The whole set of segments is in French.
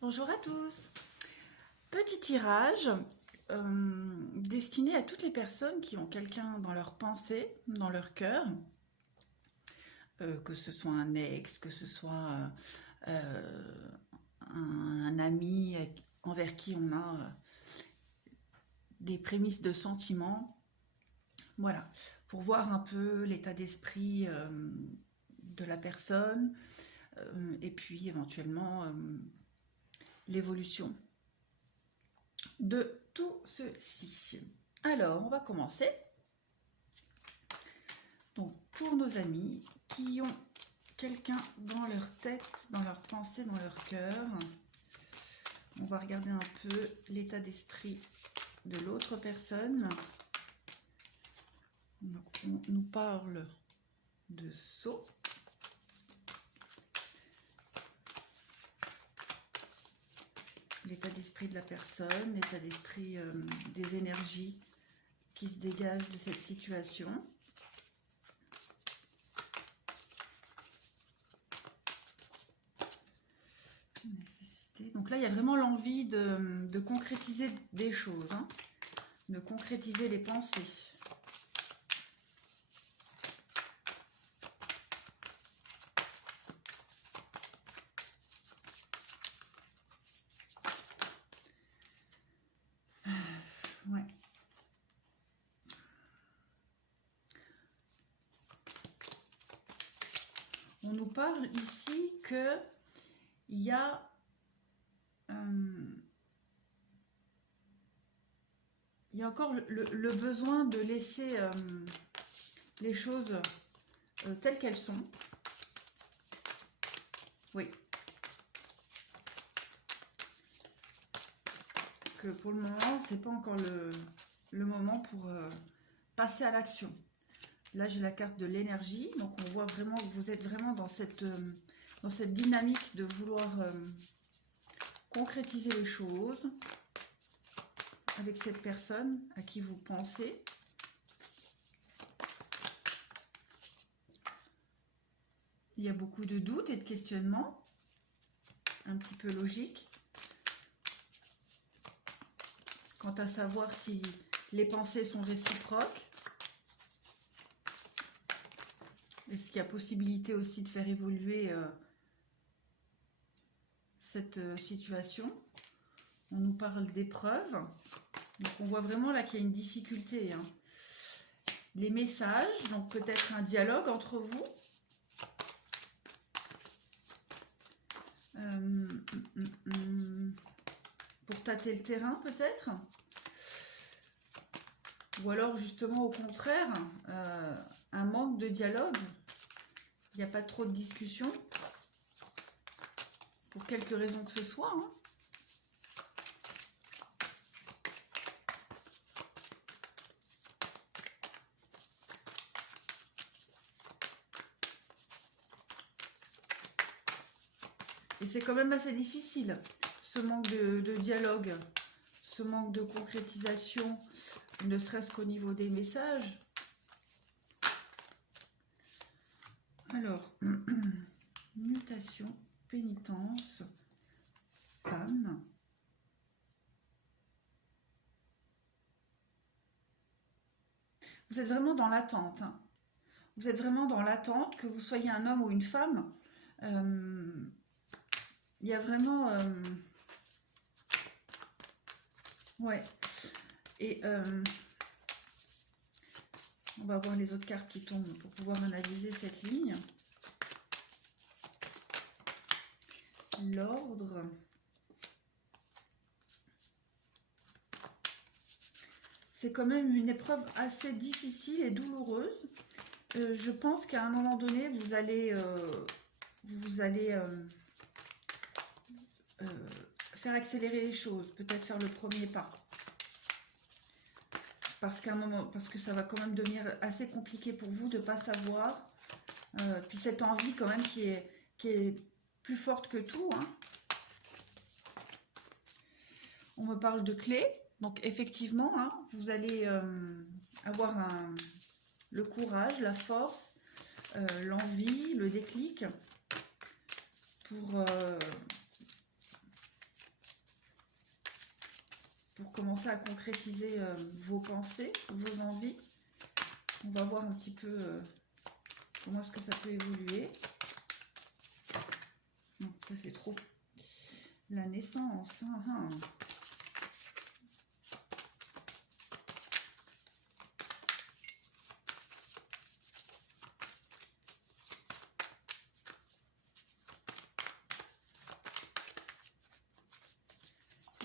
Bonjour à tous. Petit tirage destiné à toutes les personnes qui ont quelqu'un dans leur pensée, dans leur cœur, que ce soit un ex, que ce soit un ami envers qui on a des prémices de sentiments. Voilà, pour voir un peu l'état d'esprit de la personne et puis éventuellement l'évolution de tout ceci. Alors, on va commencer. Donc, pour nos amis qui ont quelqu'un dans leur tête, dans leur pensée, dans leur cœur, on va regarder un peu l'état d'esprit de l'autre personne. Donc, on nous parle de Sceau. L'état d'esprit de la personne, l'état d'esprit des énergies qui se dégagent de cette situation. Donc là, il y a vraiment l'envie de concrétiser des choses, hein, de concrétiser les pensées. Ouais. On nous parle ici que il y a encore le besoin de laisser les choses telles qu'elles sont. Oui. Que pour le moment, c'est pas encore le moment pour passer à l'action. Là, j'ai la carte de l'énergie, donc on voit vraiment que vous êtes vraiment dans cette dynamique de vouloir concrétiser les choses avec cette personne à qui vous pensez. Il y a beaucoup de doutes et de questionnements, un petit peu logiques, quant à savoir si les pensées sont réciproques. Est-ce qu'il y a possibilité aussi de faire évoluer cette situation? On nous parle d'épreuves. Donc on voit vraiment là qu'il y a une difficulté, hein. Les messages, donc peut-être un dialogue entre vous. Pour tâter le terrain peut-être. Ou alors justement au contraire, un manque de dialogue. Il n'y a pas trop de discussion. Pour quelque raison que ce soit, hein. Et c'est quand même assez difficile, ce manque de dialogue, ce manque de concrétisation, ne serait-ce qu'au niveau des messages. Alors, mutation, pénitence, femme. Vous êtes vraiment dans l'attente, hein. Vous êtes vraiment dans l'attente, que vous soyez un homme ou une femme. Il y a vraiment... ouais. Et on va voir les autres cartes qui tombent pour pouvoir analyser cette ligne. L'ordre. C'est quand même une épreuve assez difficile et douloureuse. Je pense qu'à un moment donné, vous allez faire accélérer les choses, peut-être faire le premier pas. Parce que ça va quand même devenir assez compliqué pour vous de ne pas savoir. Puis cette envie quand même qui est plus forte que tout, hein. On me parle de clés. Donc effectivement, hein, vous allez avoir le courage, la force, l'envie, le déclic pour commencer à concrétiser vos pensées, vos envies. On va voir un petit peu comment est-ce que ça peut évoluer. Non, ça c'est trop. La naissance.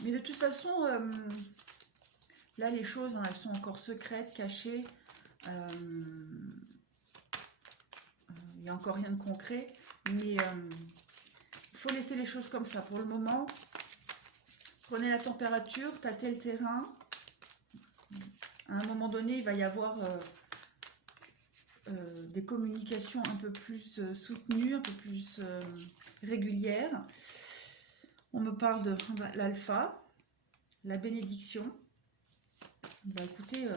Mais de toute façon, là les choses, elles sont encore secrètes, cachées. Il n'y a encore rien de concret. Mais il faut laisser les choses comme ça. Pour le moment, prenez la température, tâtez le terrain. À un moment donné, il va y avoir des communications un peu plus soutenues, un peu plus régulières. On me parle de l'alpha, la bénédiction. Bah écoutez,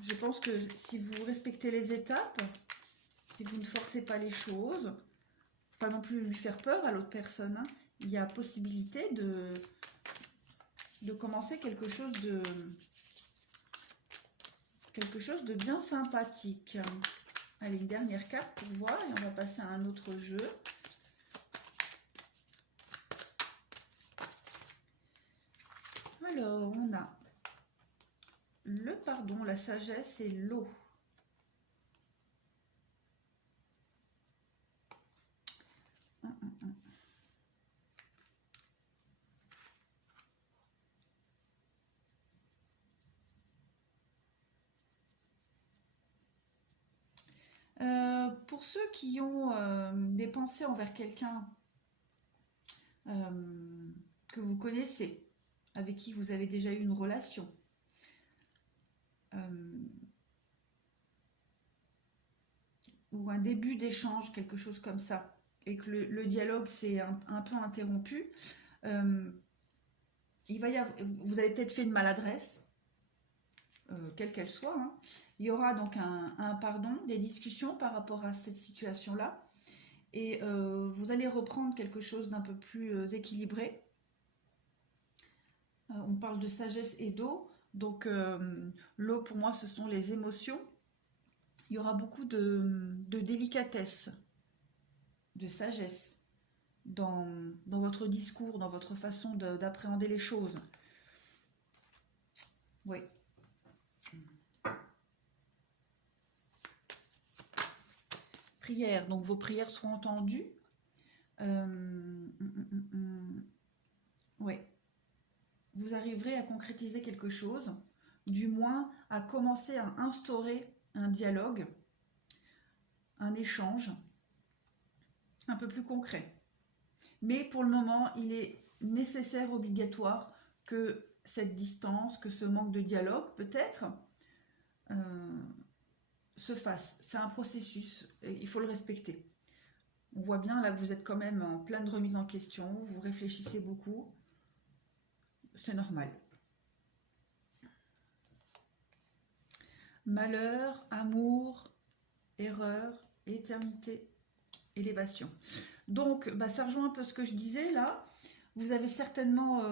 je pense que si vous respectez les étapes, si vous ne forcez pas les choses, pas non plus lui faire peur à l'autre personne, hein, il y a possibilité de commencer quelque chose de bien sympathique. Allez, une dernière carte pour voir et on va passer à un autre jeu. Alors, on a le pardon, la sagesse et l'eau. Pour ceux qui ont des pensées envers quelqu'un que vous connaissez, avec qui vous avez déjà eu une relation, ou un début d'échange, quelque chose comme ça, et que le dialogue s'est un peu interrompu, il va y avoir, vous avez peut-être fait une maladresse, quelle qu'elle soit, hein. Il y aura donc un pardon, des discussions par rapport à cette situation-là, et vous allez reprendre quelque chose d'un peu plus équilibré. On parle de sagesse et d'eau, donc l'eau pour moi ce sont les émotions. Il y aura beaucoup de délicatesse, de sagesse dans votre discours, dans votre façon d'appréhender les choses. Oui. Prière, donc vos prières seront entendues. Oui. Vous arriverez à concrétiser quelque chose, du moins à commencer à instaurer un dialogue, un échange un peu plus concret. Mais pour le moment, il est nécessaire, obligatoire que cette distance, que ce manque de dialogue peut-être se fasse. C'est un processus, et il faut le respecter. On voit bien là que vous êtes quand même en pleine remise en question, vous réfléchissez beaucoup, c'est normal. Malheur, amour, erreur, éternité, élévation. Donc, ça rejoint un peu ce que je disais là. Vous avez certainement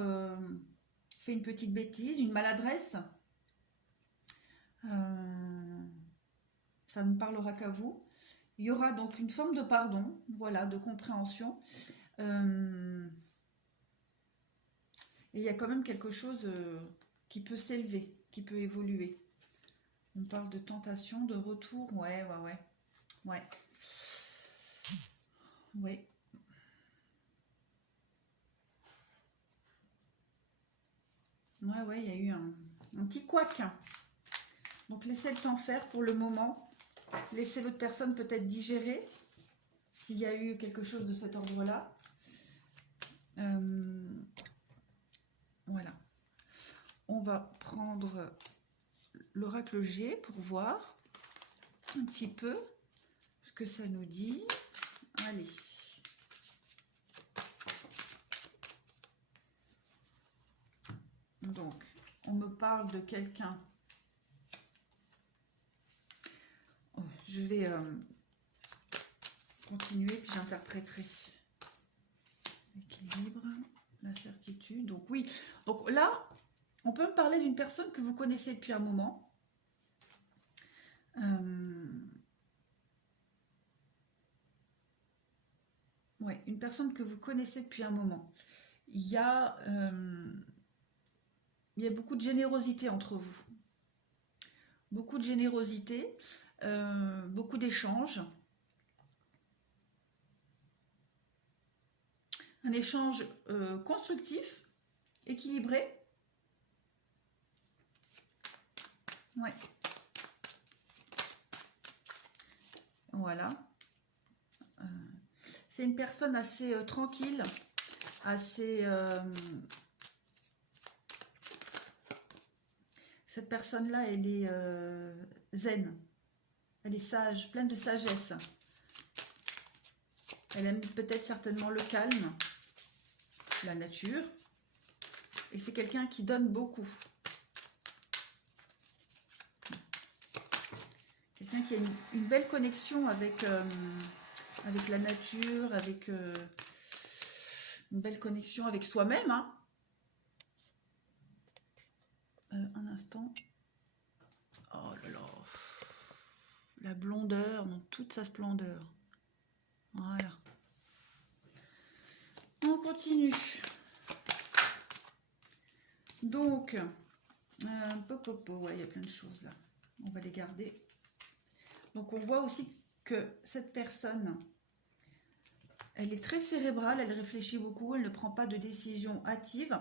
fait une petite bêtise, une maladresse. Ça ne parlera qu'à vous. Il y aura donc une forme de pardon, voilà, de compréhension. Et il y a quand même quelque chose qui peut s'élever, qui peut évoluer. On parle de tentation, de retour, ouais. Ouais. Ouais, il y a eu un petit couac. Donc laissez le temps faire pour le moment. Laissez votre personne peut-être digérer s'il y a eu quelque chose de cet ordre-là. Voilà. On va prendre l'oracle G pour voir un petit peu ce que ça nous dit. Allez. Donc, on me parle de quelqu'un. Je vais continuer, puis j'interpréterai. Équilibre. la certitude. Donc oui, donc là, on peut me parler d'une personne que vous connaissez depuis un moment. Ouais, une personne que vous connaissez depuis un moment. Il y a, il y a beaucoup de générosité entre vous. Beaucoup de générosité, beaucoup d'échanges. Un échange constructif, équilibré. Ouais. Voilà. C'est une personne assez tranquille, assez... cette personne-là, elle est zen. Elle est sage, pleine de sagesse. Elle aime peut-être certainement le calme, la nature. Et c'est quelqu'un qui donne beaucoup. Quelqu'un qui a une belle connexion avec, avec la nature, avec une belle connexion avec soi-même. Hein. Un instant. Oh là là. La blondeur dans toute sa splendeur. Voilà. On continue. Donc, ouais, il y a plein de choses là. On va les garder. Donc, on voit aussi que cette personne, elle est très cérébrale, elle réfléchit beaucoup, elle ne prend pas de décision hâtive.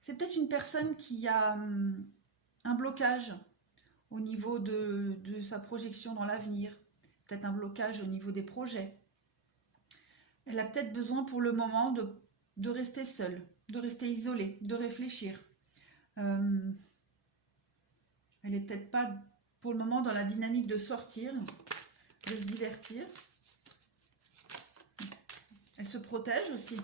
C'est peut-être une personne qui a un blocage au niveau de sa projection dans l'avenir, peut-être un blocage au niveau des projets. Elle a peut-être besoin pour le moment de rester seule, de rester isolée, de réfléchir. Elle n'est peut-être pas pour le moment dans la dynamique de sortir, de se divertir. Elle se protège aussi.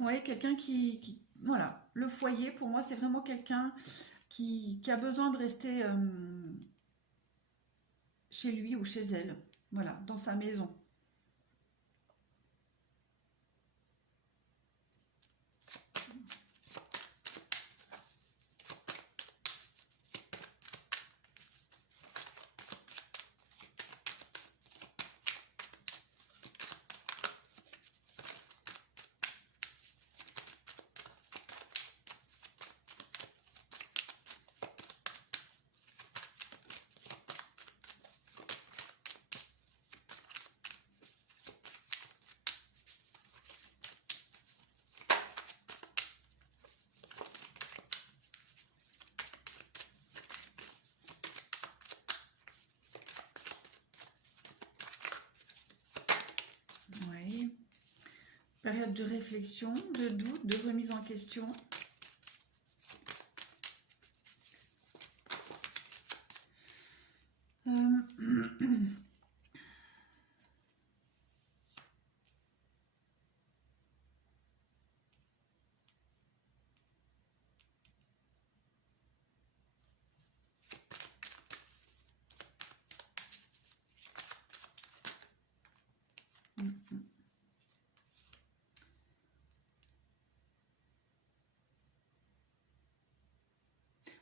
Oui, quelqu'un qui... Voilà, le foyer, pour moi, c'est vraiment quelqu'un qui a besoin de rester chez lui ou chez elle. Voilà, dans sa maison. Oui. Période de réflexion, de doute, de remise en question.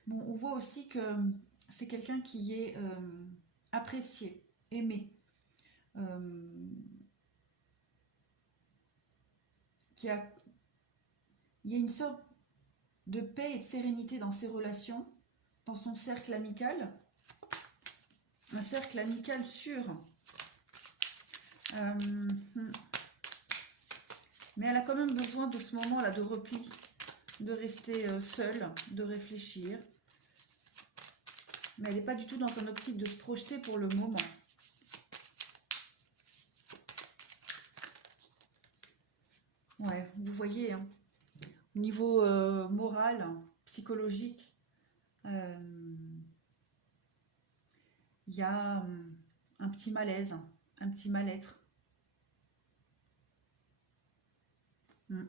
Bon, on voit aussi que c'est quelqu'un qui est apprécié, aimé, il y a une sorte de paix et de sérénité dans ses relations, dans son cercle amical, un cercle amical sûr. Mais elle a quand même besoin de ce moment-là de repli, de rester seule, de réfléchir. Mais elle n'est pas du tout dans un optique de se projeter pour le moment. Ouais, vous voyez, hein, au niveau moral, psychologique, il y a un petit malaise. un petit mal-être. Ouais.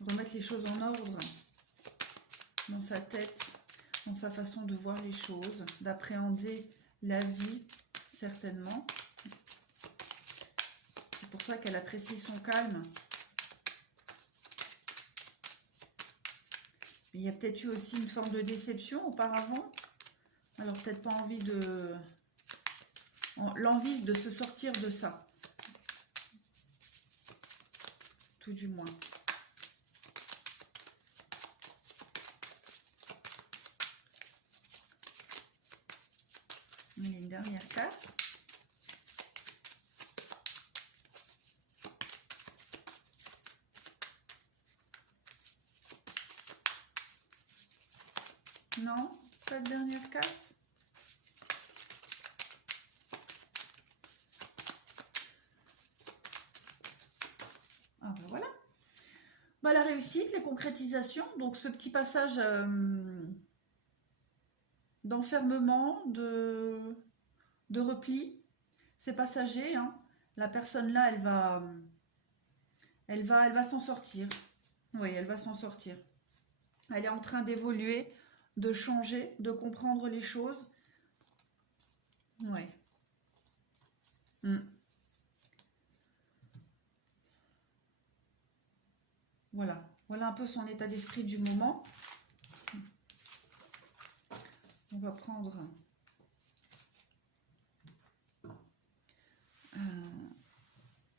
Remettre les choses en ordre dans sa tête, dans sa façon de voir les choses, d'appréhender la vie, certainement. C'est pour ça qu'elle apprécie son calme. Il y a peut-être eu aussi une forme de déception auparavant. Alors peut-être pas envie de... l'envie de se sortir de ça. Tout du moins. Il y a une dernière carte. Non, pas de dernière carte. Ah ben voilà. Bah, la réussite, les concrétisations, donc ce petit passage d'enfermement, de repli, c'est passager, hein. La personne là, elle va s'en sortir. Oui, elle va s'en sortir. Elle est en train d'évoluer, de changer, de comprendre les choses. Oui. Voilà. Voilà un peu son état d'esprit du moment. On va prendre...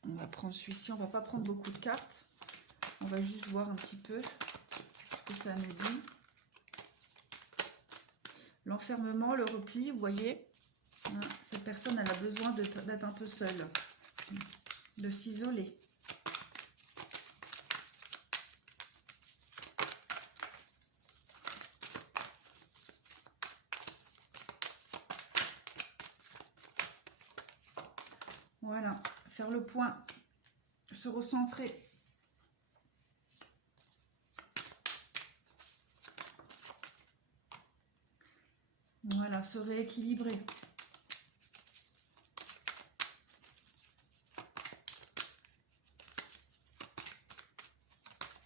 on va prendre celui-ci. On va pas prendre beaucoup de cartes. On va juste voir un petit peu ce que ça nous dit. L'enfermement, le repli, vous voyez, hein, cette personne, elle a besoin d'être un peu seule, de s'isoler. Voilà, faire le point, se recentrer. Voilà, se rééquilibrer.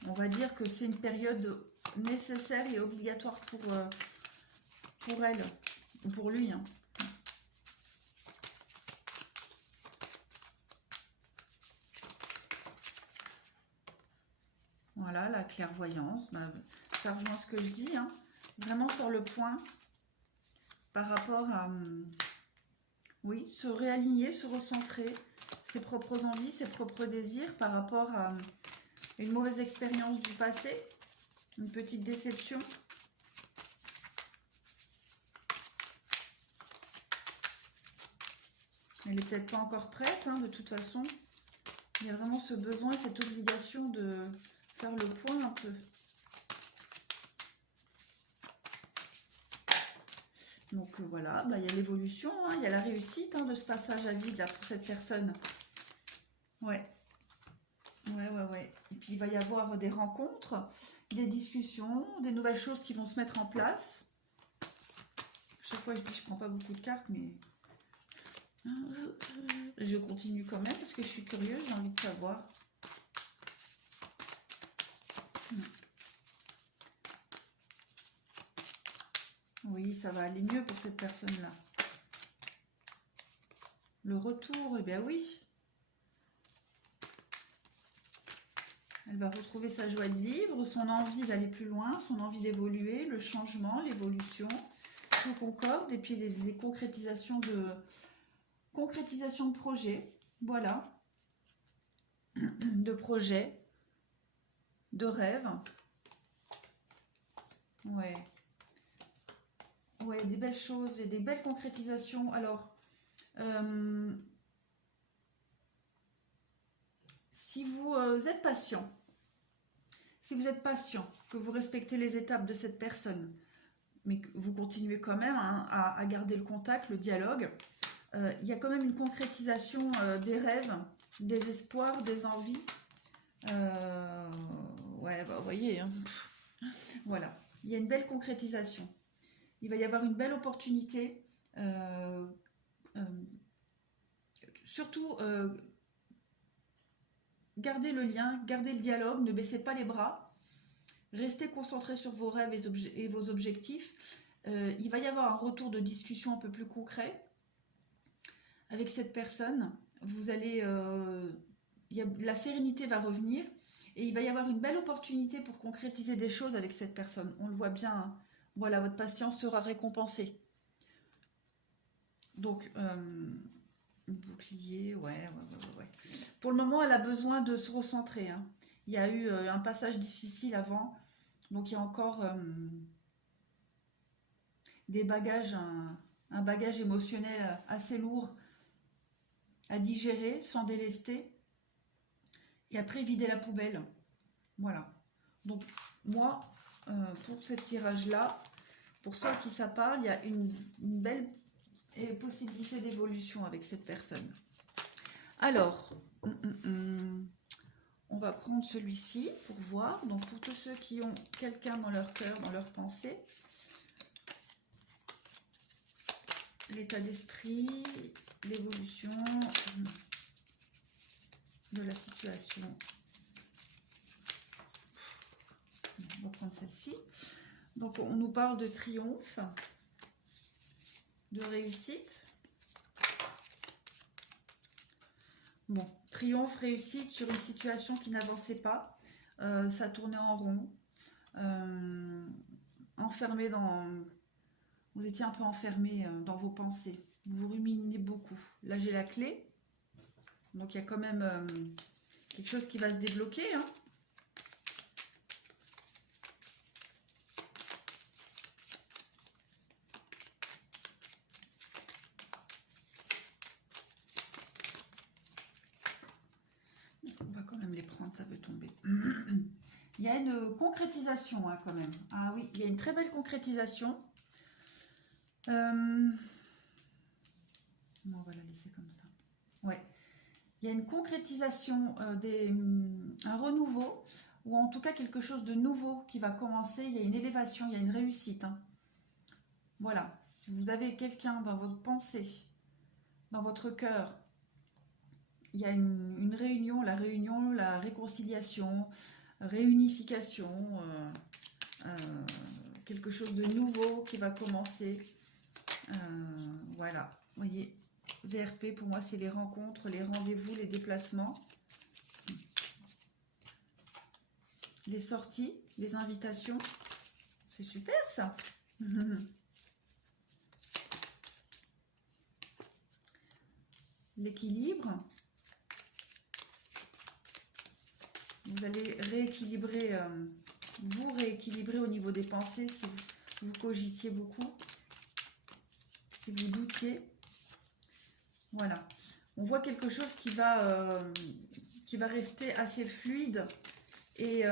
On va dire que c'est une période nécessaire et obligatoire pour elle, ou pour lui, hein. Voilà, la clairvoyance, ça rejoint ce que je dis, hein. Vraiment faire le point par rapport à, oui, se réaligner, se recentrer, ses propres envies, ses propres désirs par rapport à une mauvaise expérience du passé, une petite déception. Elle n'est peut-être pas encore prête, hein, de toute façon. Il y a vraiment ce besoin, cette obligation de faire le point un peu. Donc voilà, il y a l'évolution, hein, il y a la réussite, hein, de ce passage à vide là pour cette personne. Ouais. Ouais. Et puis il va y avoir des rencontres, des discussions, des nouvelles choses qui vont se mettre en place. Chaque fois je dis je prends pas beaucoup de cartes, mais je continue quand même parce que je suis curieuse, j'ai envie de savoir. Oui, ça va aller mieux pour cette personne-là. Le retour, eh bien oui. Elle va retrouver sa joie de vivre, son envie d'aller plus loin, son envie d'évoluer, le changement, l'évolution, tout concorde, et puis les concrétisations de projets, voilà, de projets, de rêves. Ouais, des belles choses et des belles concrétisations. Alors, si vous êtes patient, que vous respectez les étapes de cette personne, mais que vous continuez quand même, hein, à garder le contact, le dialogue, il y a quand même une concrétisation des rêves des espoirs, des envies. Ouais, bah, vous voyez, hein. Voilà, il y a une belle concrétisation. Il va y avoir une belle opportunité. Surtout, gardez le lien, gardez le dialogue, ne baissez pas les bras. Restez concentrés sur vos rêves et vos objectifs. Il va y avoir un retour de discussion un peu plus concret avec cette personne. Vous allez, la sérénité va revenir et il va y avoir une belle opportunité pour concrétiser des choses avec cette personne. On le voit bien, hein. Voilà, votre patience sera récompensée. Donc, bouclier, ouais. Pour le moment, elle a besoin de se recentrer, hein. Il y a eu un passage difficile avant, donc il y a encore des bagages, un bagage émotionnel assez lourd à digérer sans délester. Et après, vider la poubelle. Voilà. Donc, moi, pour ce tirage-là, pour ceux à qui ça parle, il y a une belle possibilité d'évolution avec cette personne. Alors, on va prendre celui-ci pour voir. Donc, pour tous ceux qui ont quelqu'un dans leur cœur, dans leur pensée, l'état d'esprit, l'évolution de la situation. On va prendre celle-ci. Donc, on nous parle de triomphe, de réussite. Bon, triomphe, réussite sur une situation qui n'avançait pas. Ça tournait en rond. Enfermé dans... Vous étiez un peu enfermé dans vos pensées. Vous ruminez beaucoup. Là, j'ai la clé. Donc, il y a quand même quelque chose qui va se débloquer, hein. On va quand même les prendre, ça peut tomber. Il y a une concrétisation, hein, quand même. Ah oui, il y a une très belle concrétisation. Non, on va la laisser comme ça. Ouais. Il y a une concrétisation, un renouveau, ou en tout cas quelque chose de nouveau qui va commencer. Il y a une élévation, il y a une réussite, hein. Voilà. Si vous avez quelqu'un dans votre pensée, dans votre cœur, il y a une réunion, la réconciliation, réunification, quelque chose de nouveau qui va commencer. Voilà, vous voyez, VRP pour moi c'est les rencontres, les rendez-vous, les déplacements, les sorties, les invitations. C'est super ça. L'équilibre. Vous allez rééquilibrer, vous rééquilibrer au niveau des pensées si vous cogitiez beaucoup, si vous doutiez. Voilà. On voit quelque chose qui va rester assez fluide et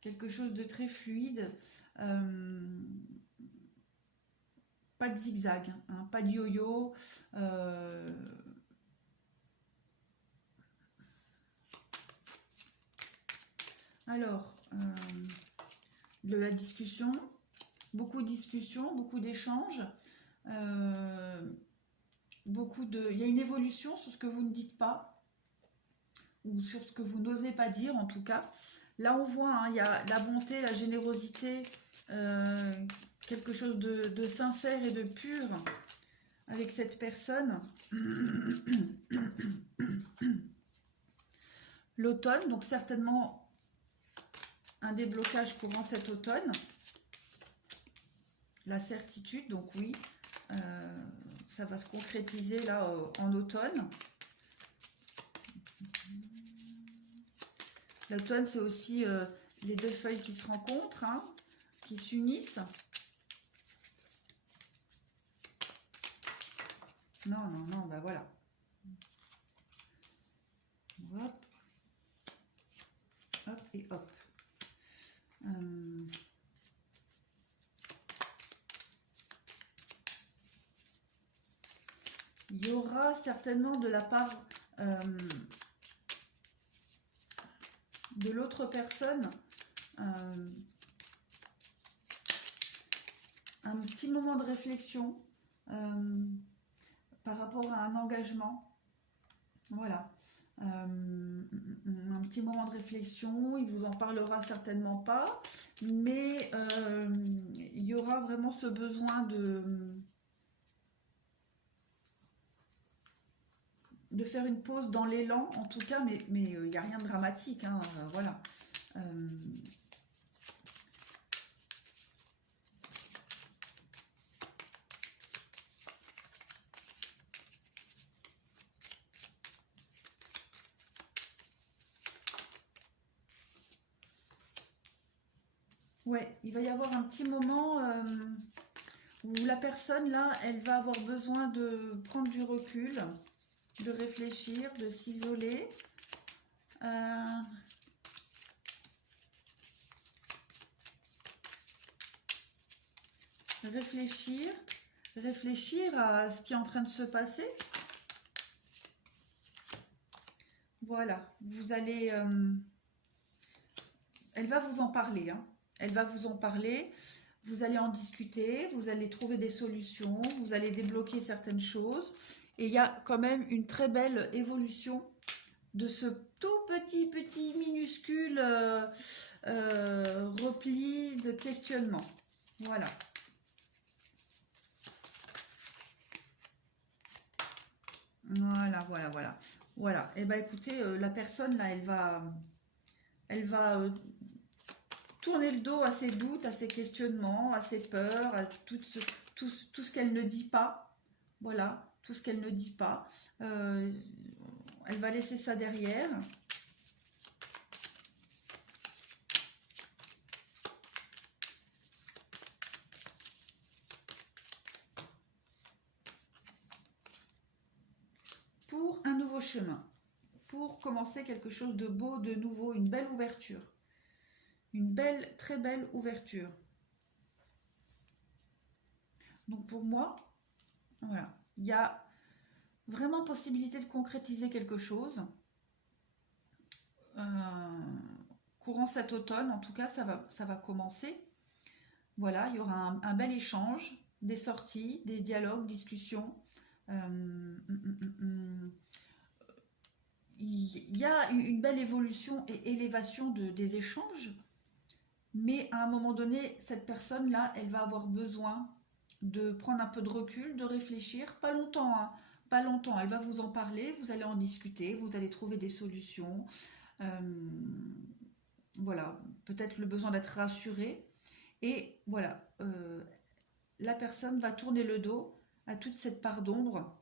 quelque chose de très fluide. Pas de zigzag, hein, pas de yo-yo. Alors, de la discussion, beaucoup de discussions, beaucoup d'échanges. Il y a une évolution sur ce que vous ne dites pas, ou sur ce que vous n'osez pas dire en tout cas. Là, on voit, hein, il y a la bonté, la générosité, quelque chose de sincère et de pur avec cette personne. L'automne, donc certainement un déblocage courant cet automne. La certitude, donc oui, ça va se concrétiser là en automne. L'automne, c'est aussi les deux feuilles qui se rencontrent, hein, qui s'unissent. Non, bah voilà. Hop. Hop et hop. il y aura certainement de la part de l'autre personne un petit moment de réflexion par rapport à un engagement. Voilà. Un petit moment de réflexion, il vous en parlera certainement pas, mais il y aura vraiment ce besoin de faire une pause dans l'élan, en tout cas, mais il n'y a rien de dramatique, hein, voilà. Ouais, il va y avoir un petit moment où la personne, là, elle va avoir besoin de prendre du recul, de réfléchir, de s'isoler. Réfléchir à ce qui est en train de se passer. Voilà, vous allez... elle va vous en parler, hein. Elle va vous en parler, vous allez en discuter, vous allez trouver des solutions, vous allez débloquer certaines choses. Et il y a quand même une très belle évolution de ce tout petit minuscule repli de questionnement. Voilà. Voilà. Et bien écoutez, la personne là, elle va tourner le dos à ses doutes, à ses questionnements, à ses peurs, à tout ce qu'elle ne dit pas. Voilà, tout ce qu'elle ne dit pas. Elle va laisser ça derrière. Pour un nouveau chemin. Pour commencer quelque chose de beau, de nouveau, une belle ouverture. Une belle, très belle ouverture. Donc pour moi, voilà, il y a vraiment possibilité de concrétiser quelque chose. Courant cet automne, en tout cas, ça va commencer. Voilà, il y aura un bel échange, des sorties, des dialogues, discussions. Il y a une belle évolution et élévation des échanges. Mais à un moment donné, cette personne-là, elle va avoir besoin de prendre un peu de recul, de réfléchir, pas longtemps, hein, pas longtemps. Elle va vous en parler, vous allez en discuter, vous allez trouver des solutions. Voilà, peut-être le besoin d'être rassuré. Et voilà, la personne va tourner le dos à toute cette part d'ombre,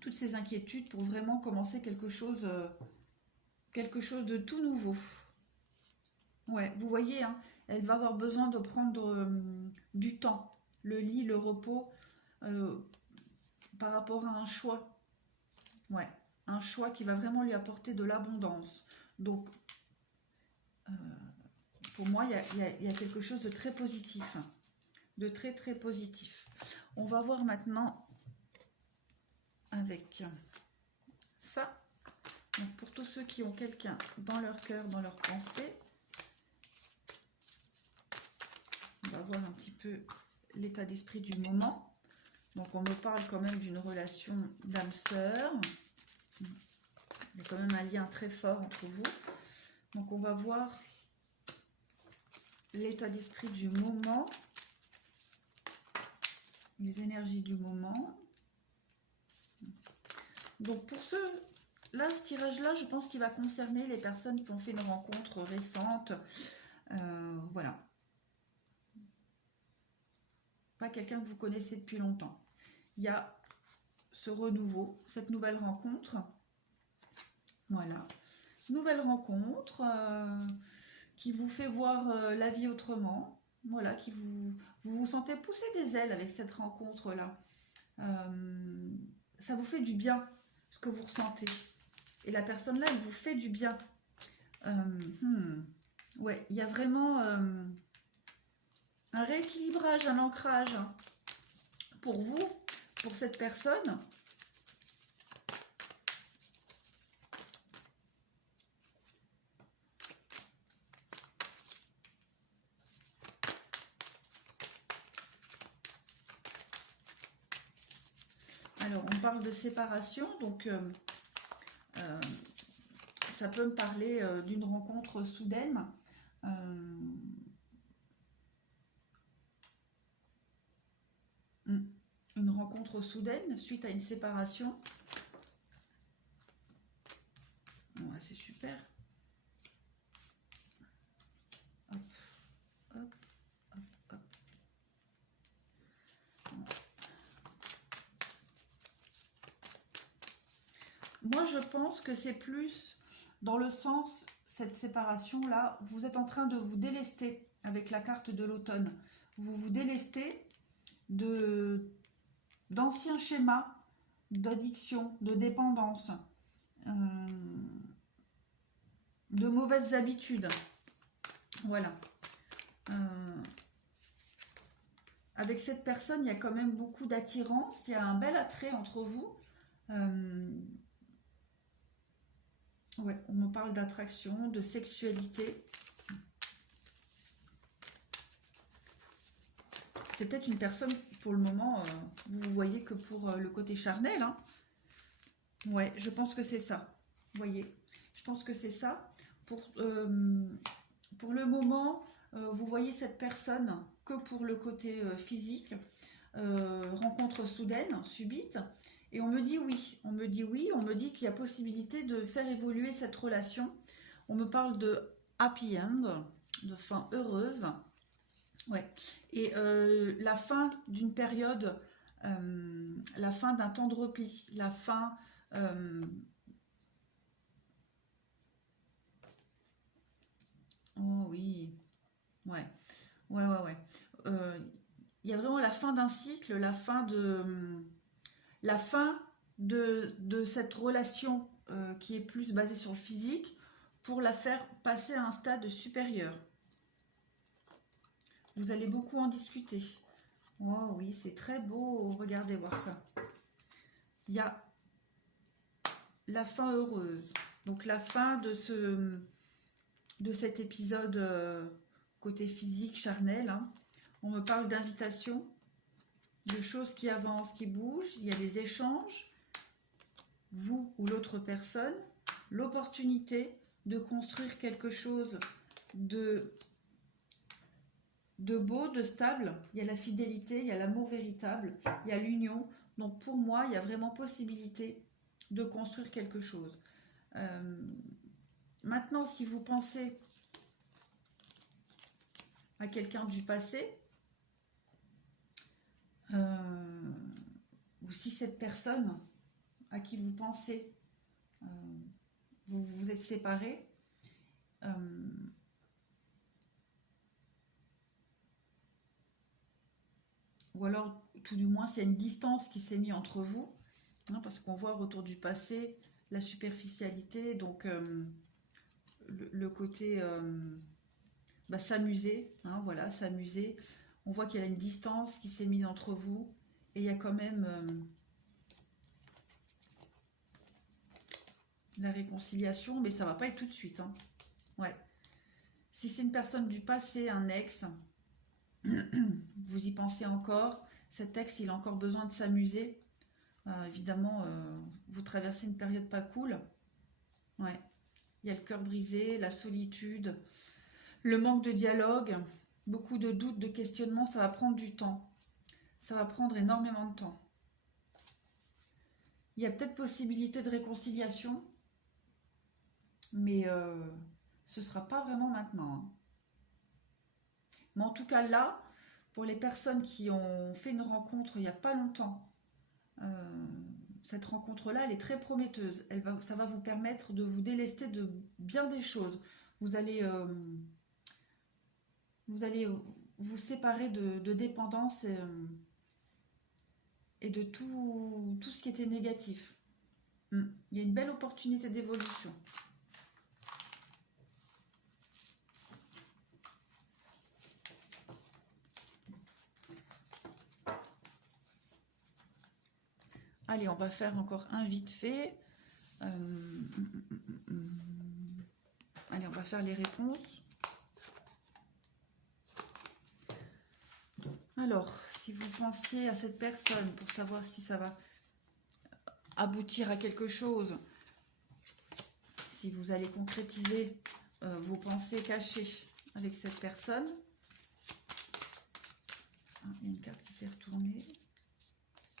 toutes ces inquiétudes pour vraiment commencer quelque chose de tout nouveau. Ouais, vous voyez, hein, elle va avoir besoin de prendre du temps, le lit, le repos, par rapport à un choix. Ouais, un choix qui va vraiment lui apporter de l'abondance. Donc, pour moi, il y a quelque chose de très positif, de très très positif. On va voir maintenant avec ça. Donc, pour tous ceux qui ont quelqu'un dans leur cœur, dans leur pensée, on va voir un petit peu l'état d'esprit du moment. Donc, on me parle quand même d'une relation d'âme-sœur. Il y a quand même un lien très fort entre vous. Donc, on va voir l'état d'esprit du moment, les énergies du moment. Donc, pour ceux... Là, ce tirage-là, je pense qu'il va concerner les personnes qui ont fait une rencontre récente. Voilà. Pas quelqu'un que vous connaissez depuis longtemps. Il y a ce renouveau, cette nouvelle rencontre. Voilà. Nouvelle rencontre qui vous fait voir la vie autrement. Voilà, vous vous sentez pousser des ailes avec cette rencontre-là. Ça vous fait du bien, ce que vous ressentez. Et la personne là, elle vous fait du bien. Ouais, il y a vraiment un rééquilibrage, un ancrage pour vous, pour cette personne. Alors, on parle de séparation, donc ça peut me parler d'une rencontre soudaine. Une rencontre soudaine suite à une séparation. Ouais, c'est super. Hop, hop, hop, hop. Moi, je pense que c'est plus dans le sens, cette séparation-là, vous êtes en train de vous délester avec la carte de l'automne. Vous vous délestez d'anciens schémas d'addiction, de dépendance, de mauvaises habitudes. Voilà. Avec cette personne, il y a quand même beaucoup d'attirance, il y a un bel attrait entre vous. Ouais, on me parle d'attraction, de sexualité. C'est peut-être une personne, pour le moment, vous voyez que pour le côté charnel. Hein. Ouais, je pense que c'est ça. Vous voyez, je pense que c'est ça. Pour le moment, vous voyez cette personne que pour le côté physique. Rencontre soudaine, subite. Et on me dit oui, on me dit oui, on me dit qu'il y a possibilité de faire évoluer cette relation. On me parle de happy end, de fin heureuse. Ouais. Et la fin d'une période, la fin d'un temps de repli, la fin... oh oui, ouais, ouais, ouais, ouais. Il y a vraiment la fin d'un cycle, la fin de cette relation qui est plus basée sur le physique pour la faire passer à un stade supérieur. Vous allez beaucoup en discuter. Oh oui, c'est très beau. Regardez voir ça. Il y a la fin heureuse. Donc la fin de cet épisode côté physique, charnel. Hein. On me parle d'invitation, de choses qui avancent, qui bougent. Il y a des échanges. Vous ou l'autre personne. L'opportunité de construire quelque chose de beau, de stable. Il y a la fidélité, il y a l'amour véritable, il y a l'union. Donc pour moi, il y a vraiment possibilité de construire quelque chose. Maintenant, si vous pensez à quelqu'un du passé, ou si cette personne à qui vous pensez, vous vous êtes séparés, ou alors tout du moins s'il y a une distance qui s'est mise entre vous, hein, parce qu'on voit autour du passé la superficialité, donc le côté s'amuser, hein, voilà, s'amuser. On voit qu'il y a une distance qui s'est mise entre vous et il y a quand même la réconciliation, mais ça va pas être tout de suite. Hein. Ouais. Si c'est une personne du passé, un ex, vous y pensez encore, cet ex il a encore besoin de s'amuser. Évidemment, vous traversez une période pas cool. Ouais. Il y a le cœur brisé, la solitude, le manque de dialogue, beaucoup de doutes, de questionnements, ça va prendre du temps. Ça va prendre énormément de temps. Il y a peut-être possibilité de réconciliation, mais ce ne sera pas vraiment maintenant. Hein. Mais en tout cas là, pour les personnes qui ont fait une rencontre il n'y a pas longtemps, cette rencontre-là, elle est très prometteuse. Ça va vous permettre de vous délester de bien des choses. Vous allez vous séparer de dépendance et de tout ce qui était négatif. Il y a une belle opportunité d'évolution. Allez, on va faire encore un vite fait. Allez, on va faire les réponses. Alors, si vous pensiez à cette personne pour savoir si ça va... aboutir à quelque chose, si vous allez concrétiser vos pensées cachées avec cette personne. Il y a une carte qui s'est retournée.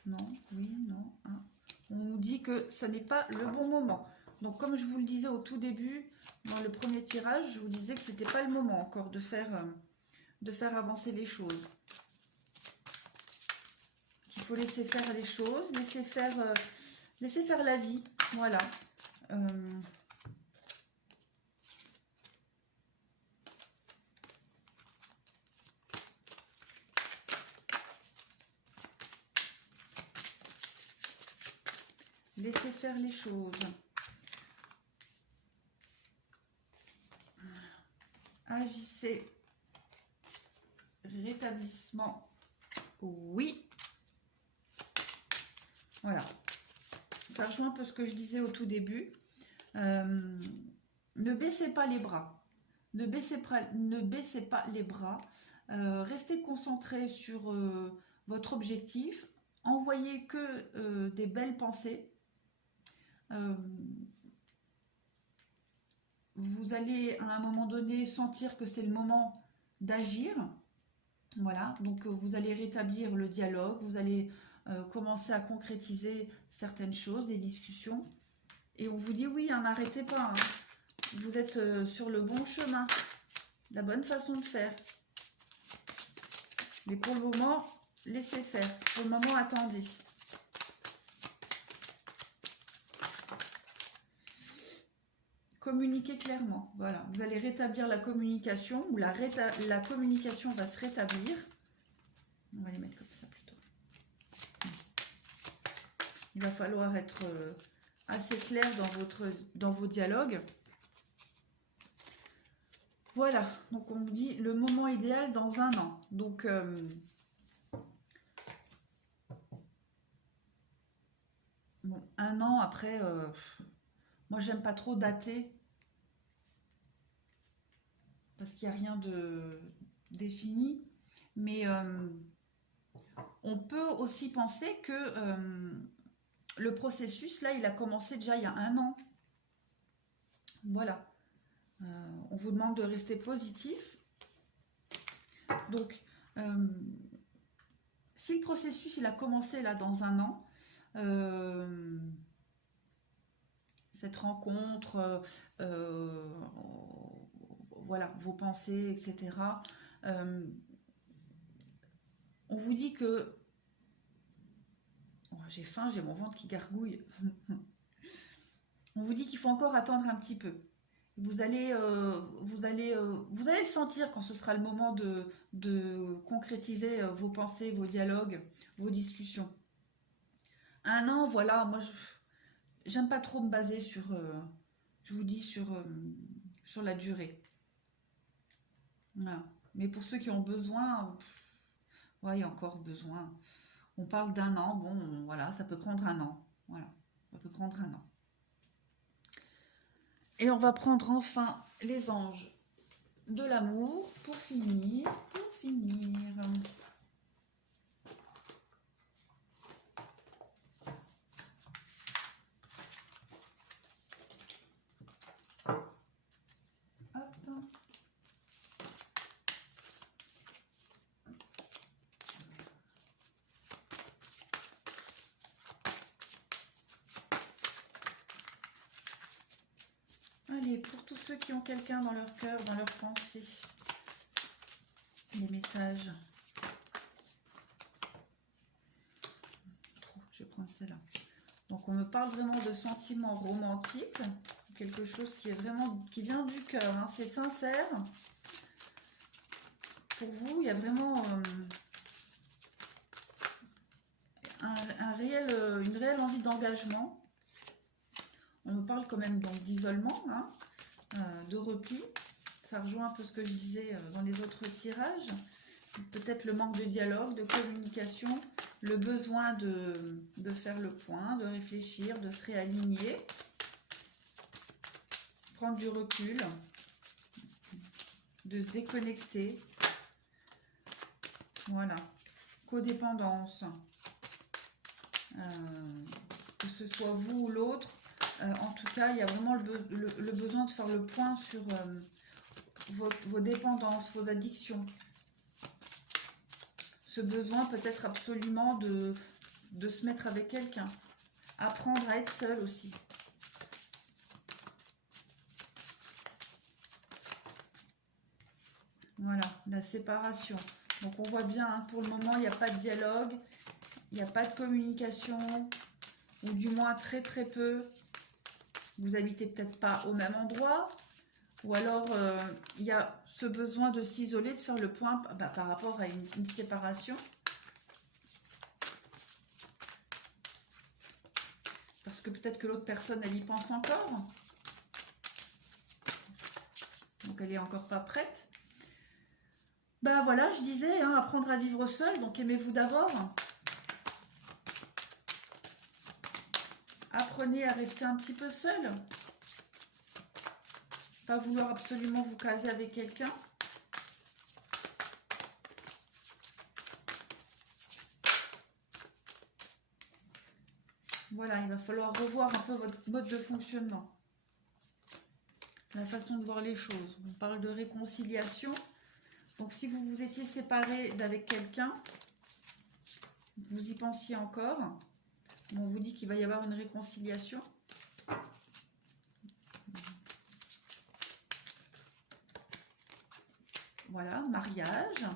Non, oui, non. On nous dit que ce n'est pas le bon moment. Donc, comme je vous le disais au tout début, dans le premier tirage, je vous disais que ce n'était pas le moment encore de faire avancer les choses. Il faut laisser faire les choses, laisser faire la vie. Voilà. Laissez faire les choses. Agissez. Rétablissement. Oui. Voilà. Ça rejoint un peu ce que je disais au tout début. Ne baissez pas les bras. Ne baissez pas les bras. Restez concentré sur votre objectif. Envoyez que des belles pensées. Vous allez à un moment donné sentir que c'est le moment d'agir. Voilà, donc vous allez rétablir le dialogue, vous allez commencer à concrétiser certaines choses, des discussions. Et on vous dit oui, n'arrêtez pas, hein. Vous êtes sur le bon chemin, la bonne façon de faire. Mais pour le moment, laissez faire. Pour le moment, attendez. Communiquez clairement. Voilà, vous allez rétablir la communication, ou la communication va se rétablir. On va les mettre comme ça plutôt. Il va falloir être assez clair dans vos dialogues. Voilà, donc on me dit le moment idéal dans 1 an. Donc, bon, 1 an après, moi j'aime pas trop dater. Parce qu'il n'y a rien de défini. Mais on peut aussi penser que le processus, là, il a commencé déjà il y a 1 an. Voilà. On vous demande de rester positif. Donc, si le processus, il a commencé là dans 1 an, cette rencontre, voilà, vos pensées, etc. On vous dit que... Oh, j'ai faim, j'ai mon ventre qui gargouille. On vous dit qu'il faut encore attendre un petit peu. Vous allez le sentir quand ce sera le moment de concrétiser vos pensées, vos dialogues, vos discussions. 1 an, voilà, moi, j'aime pas trop me baser sur, je vous dis, sur la durée. Voilà. Mais pour ceux qui ont besoin, ouais, il y a encore besoin. On parle d'1 an, bon, voilà, ça peut prendre 1 an. Voilà, ça peut prendre 1 an. Et on va prendre enfin les anges de l'amour pour finir. Hop. Allez, pour tous ceux qui ont quelqu'un dans leur cœur, dans leur pensée, les messages. Je vais prendre celle-là. Donc, on me parle vraiment de sentiments romantiques, quelque chose qui est vraiment, qui vient du cœur, hein. C'est sincère. Pour vous, il y a vraiment une réelle envie d'engagement. On me parle quand même d'isolement, hein, de repli. Ça rejoint un peu ce que je disais dans les autres tirages. Peut-être le manque de dialogue, de communication, le besoin de faire le point, de réfléchir, de se réaligner, prendre du recul, de se déconnecter. Voilà. Codépendance. que ce soit vous ou l'autre. En tout cas, il y a vraiment le besoin de faire le point sur vos dépendances, vos addictions. Ce besoin peut-être absolument de se mettre avec quelqu'un. Apprendre à être seul aussi. Voilà, la séparation. Donc on voit bien, hein, pour le moment, il n'y a pas de dialogue, il n'y a pas de communication, ou du moins très très peu. Vous habitez peut-être pas au même endroit, ou alors il y a ce besoin de s'isoler, de faire le point par rapport à une séparation. Parce que peut-être que l'autre personne, elle y pense encore. Donc elle n'est encore pas prête. Ben voilà, je disais, hein, apprendre à vivre seul, donc aimez-vous d'abord. Apprenez à rester un petit peu seul. Pas vouloir absolument vous caser avec quelqu'un. Voilà, il va falloir revoir un peu votre mode de fonctionnement. La façon de voir les choses. On parle de réconciliation. Donc si vous vous étiez séparé d'avec quelqu'un, vous y pensiez encore. On vous dit qu'il va y avoir une réconciliation. Voilà, mariage.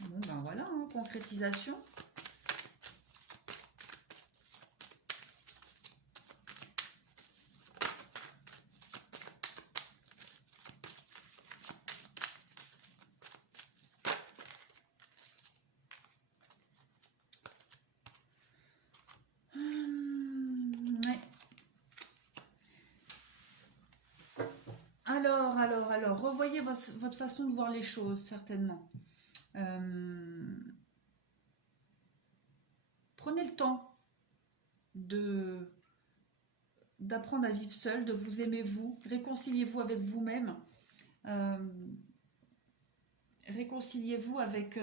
Bon ben voilà, hein, concrétisation. Alors, revoyez votre façon de voir les choses, certainement. Prenez le temps d'apprendre à vivre seul, de vous aimer vous, réconciliez-vous avec vous-même, réconciliez-vous avec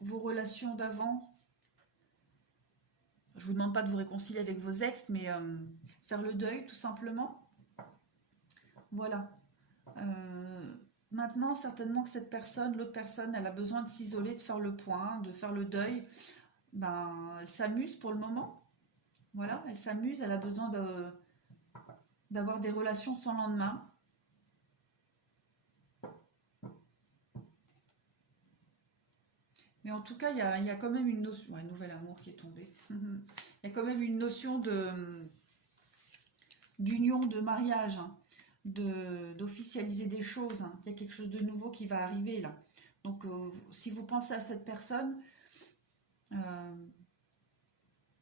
vos relations d'avant. Je vous demande pas de vous réconcilier avec vos ex, mais faire le deuil tout simplement. Voilà. Maintenant, certainement que cette personne, l'autre personne, elle a besoin de s'isoler, de faire le point, de faire le deuil. Ben, elle s'amuse pour le moment. Voilà, elle s'amuse, elle a besoin d'avoir des relations sans lendemain. Mais en tout cas, il y a quand même une notion... Ouais, nouvel amour qui est tombé. Il y a quand même une notion d'union, de mariage, hein, d'officialiser des choses. Hein. Il y a quelque chose de nouveau qui va arriver là. Donc, si vous pensez à cette personne,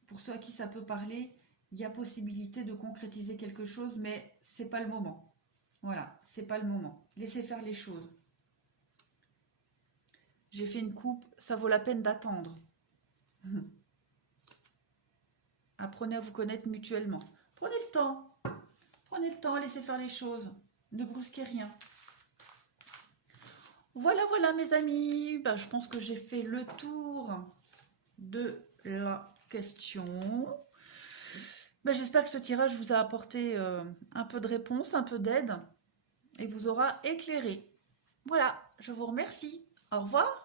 pour ceux à qui ça peut parler, il y a possibilité de concrétiser quelque chose, mais c'est pas le moment. Voilà, c'est pas le moment. Laissez faire les choses. J'ai fait une coupe, ça vaut la peine d'attendre. Apprenez à vous connaître mutuellement. Prenez le temps. Prenez le temps, laissez faire les choses. Ne brusquez rien. Voilà, voilà mes amis. Ben, je pense que j'ai fait le tour de la question. Ben, j'espère que ce tirage vous a apporté un peu de réponse, un peu d'aide et vous aura éclairé. Voilà, je vous remercie. Au revoir.